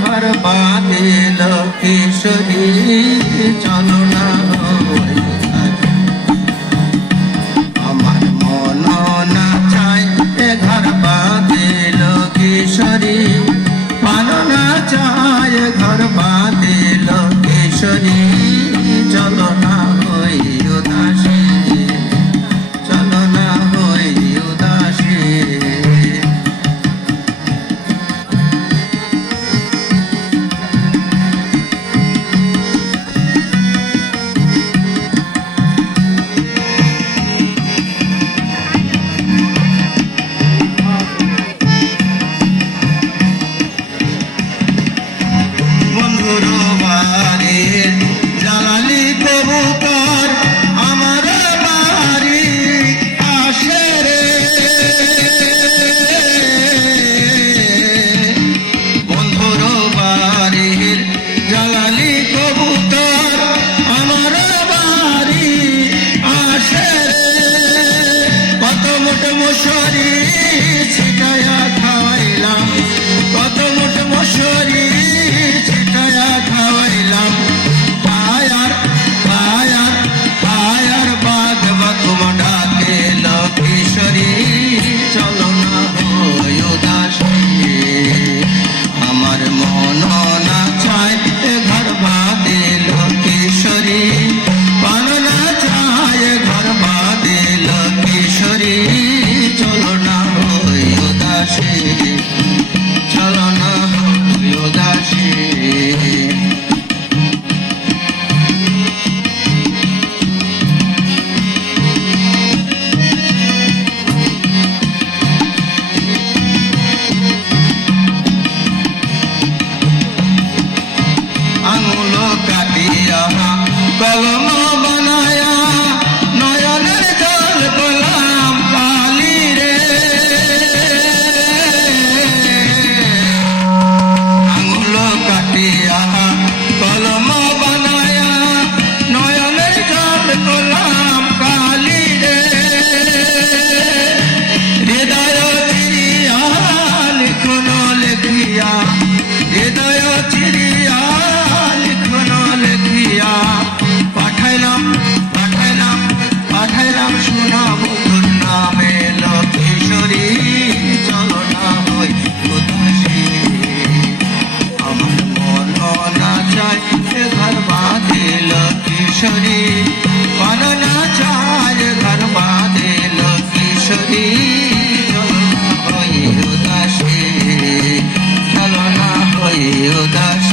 घर बांधिल किशोरी चलो ना আমার মন না চায় घर बांधिल किशोरी मन ना चाय घर बांधिल किशोरी चलो ना होई उदासी चलो ना होई उदासी মশারি ছিটায়া খাওয়াইলাম কত মোট মশারি ছিটায়া খাওয়াইলাম পায়ার পায়ার পায়ার বাদ বাতুম ডাকে কিশোরী চলো না হই উদাসী আমার মন না চায় ঘর বাঁধিল কিশোরী পান না চায় ঘর বাঁধিল কিশোরী চলো না হই উদাসী চলো না হই উদাসী আঙুল কাটিয়া কলম বানায়া নয়নের জল গোলাম পালি রে আঙুল কাটিয়া কলম বানায়া নয়নের জল গোলাম কালি রে হৃদয় চিরিয়া লিখন লেখিয়া হৃদয় চিরিয়া পাঠাইলাম পাঠাইলাম পাঠাইলাম সোনা বন্ধুর নামে কিশোরী চলো না হই উদাসী আমার মন না চায় ঘর বাঁধিল কিশোরী মন না চায় ঘর বাঁধিল কিশোরী চলো না হই উদাসী চলো না হই উদাসী